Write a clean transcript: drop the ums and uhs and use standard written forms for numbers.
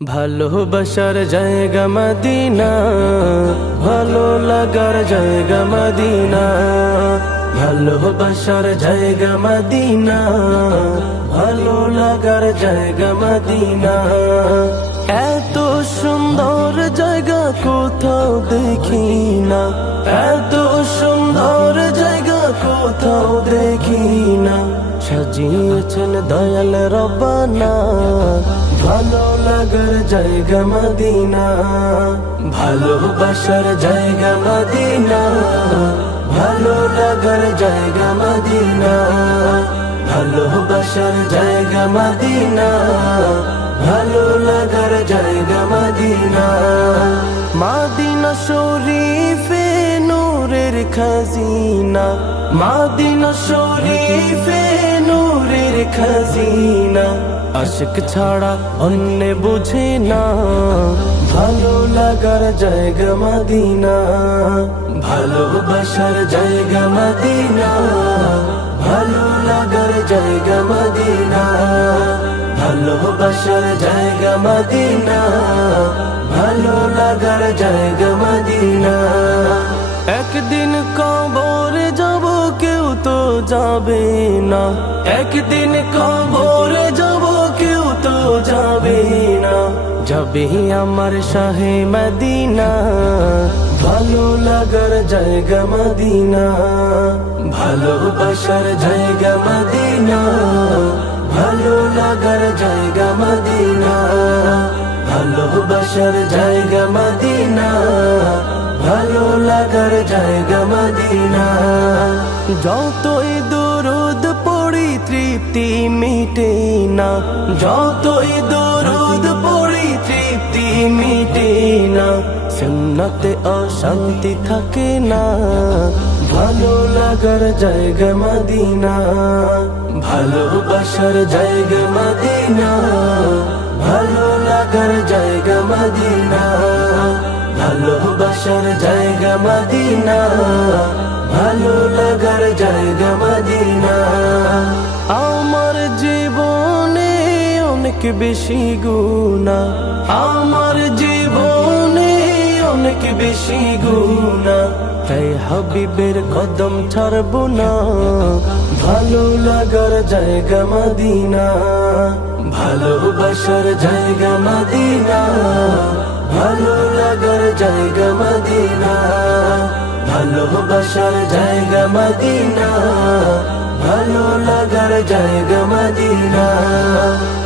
ভালোবাসার জায়গা মদিনা, ভালো লাগার জায়গা মদিনা। ভালোবাসার জায়গা মদিনা, ভালো লাগার জায়গা মদিনা। এত সুন্দর জায়গা কোথাও দেখি না, এত সুন্দর জায়গা কোথাও দেখি না। সাজিয়েছেন দয়াল রব্বানা, ভালো লাগার জায়গা মদিনা। ভালোবাসার জায়গা মদিনা, ভালো লাগার জায়গা মদিনা। ভালোবাসার জায়গা মদিনা, ভালো লাগার জায়গা মদিনা। মদিনা শরীফে নূরের খাজিনা, মদিনা শরীফে নূরের খাজিনা। আশিক ছাড়া অন্য বুঝে না, ভালো লাগার জায়গা মদিনা। ভালোবাসার জায়গা মদিনা, ভালো লাগার জায়গা মদিনা। ভালোবাসার জায়গা মদিনা, ভালো লাগার জায়গা মদিনা। একদিন কবর যাব কেউ তো যাবে না, একদিন কবর যাব কেউ তো যাবে না। যাবে আমার শাহে মদিনা, ভালো লাগার জায়গা মদিনা। ভালোবাসার জায়গা মদিনা, ভালো লাগার জায়গা মদিনা। ভালোবাসার জায়গা মদিনা, ভালো লাগার জায়গা মদিনা। যতই দরুদ পড়ি তৃপ্তি মিটে না, যতই দরুদ পড়ি তৃপ্তি মিটে না। সুন্নতে অশান্তি থাকে না, ভালো লাগার জায়গা মদিনা। ভালোবাসার জায়গা মদিনা, ভালো লাগার জায়গা মদিনা। ভালোবাসার জায়গা মদিনা, ভালো লাগার জায়গা মদিনা। আমার জীবনে অনেক বেশি গুনাহ, আমার জীবনে অনেক বেশি গুনাহ। তাই হাবিবের কদম ছাড়ব না, ভালো লাগার জায়গা মদিনা। ভালোবাসার জায়গা মদিনা, ভালো লাগার জায়গা মদিনা। ভালোবাসার জায়গা মদিনা, ভালো লাগার জায়গা মদিনা।